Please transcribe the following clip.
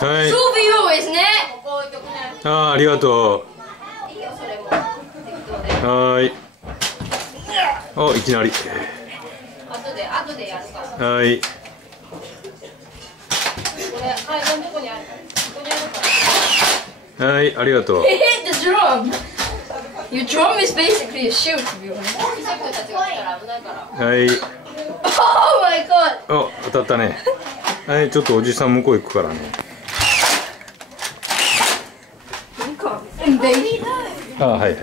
はい。そうビロですね。ありがとう。はい。お、いきなり。後でやるから。はい。これ階段どこにある？ここにあるから。はい、ありがとう。He hit the drum. Your drum is basically a shield, to be honest. はい。Oh my god! お、当たったね。はい、ちょっとおじさん向こう行くからね。Invade? はいはい。